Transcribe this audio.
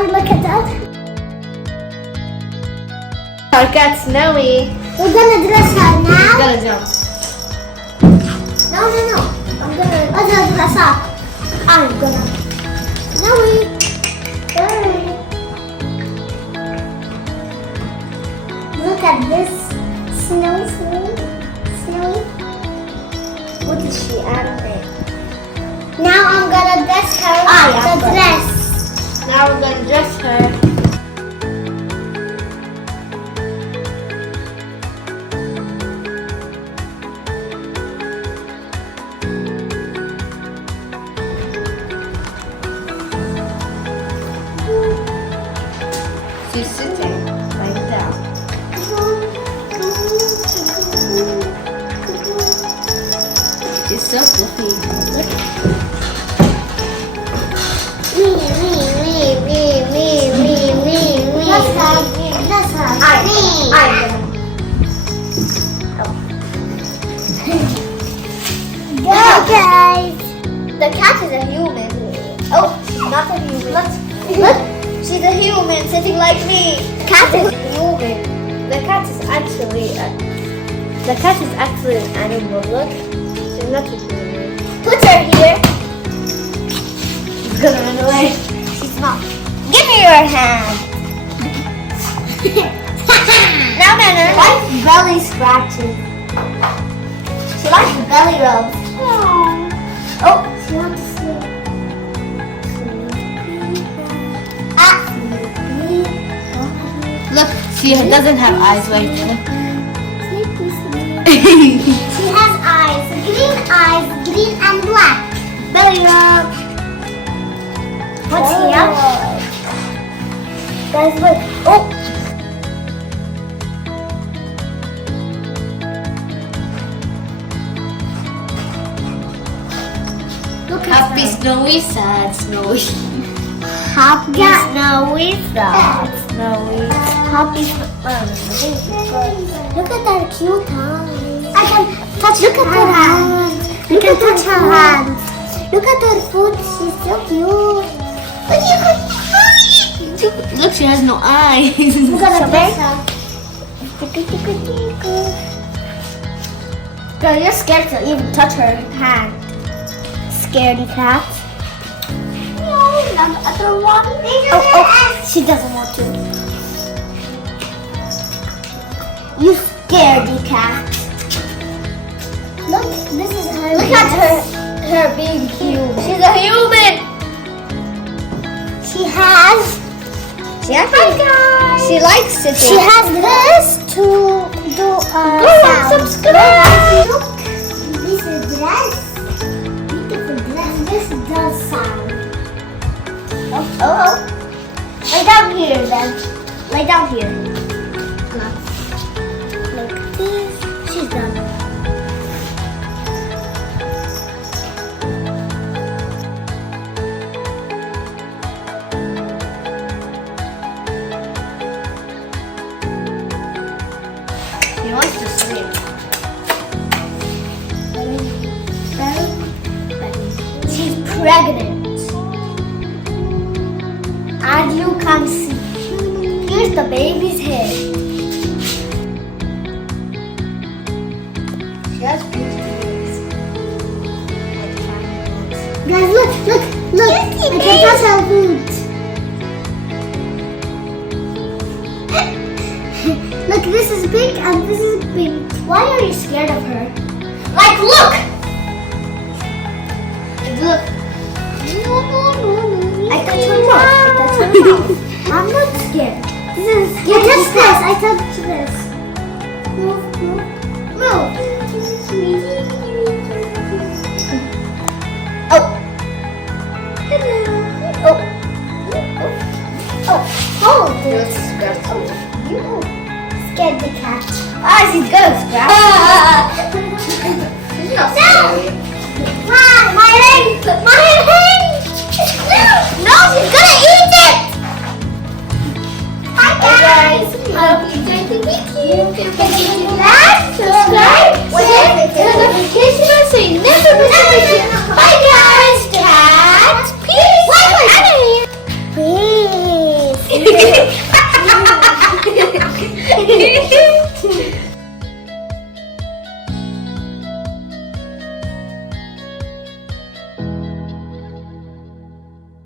Mommy, look at that. Our cat Snowy. We're gonna dress her She's now. gonna jump. No. I'm gonna dress up. I'm gonna. Snowy. Snowy. Look at this. Snowy. What is she at there? Now I'm gonna dress her the dress. Now we're gonna dress her. She's sitting like that. She's so fluffy. Look. Me. That's her. Go, guys. The cat is a human. Oh, not a human. Look, she's a human sitting like me. The cat is human. The cat is actually an animal. Look, she's not a human. Put her here. She's gonna run away. She's not. Give me your hand. No. She likes belly scratches. She likes belly rubs. Oh, She wants to sleep. look, she doesn't have eyes right there. She has eyes, green and black. Belly rub. What's here? Guys, look. Oh. Look at Happy her. Snowy, sad Snowy. Happy Snowy. Snowy. Happy. Look at that cute eyes. I can touch. Look at her hand. I can touch her hand. Look at her foot. She's so cute. Look, she has no eyes. I'm gonna dress her. Girl, you're scared to even touch her hand. Scaredy cat. No, not the other one. Oh, she doesn't want to. You scaredy cat. Look, this is her. Look at her being human. She's a human. She has. Hi guys. She likes sitting. She has this to do a Go and sound. subscribe. Look, this is dress. Beautiful dress. This does sound. Oh. Lay down here then. Lay down here. Like this. She's done. She wants to sleep. She's pregnant. And you can see. Here's the baby's head. She has beautiful ears. Guys, look. I can touch her foot. Look, this is pink and this is pink. Why are you scared of her? Like, look! Look. I touch her mouth. I'm not scared. This is scary. I touch this. I touch this. Move. Oh. Oh, Let's scratch her. you scared the cat. She's gonna scratch. She's not scary. My ring! No, she's gonna eat it! Hi guys! I hope you enjoyed the video. Don't forget to like, subscribe, share, notification so you never miss a video. Bye guys! Cat, peace! Peace!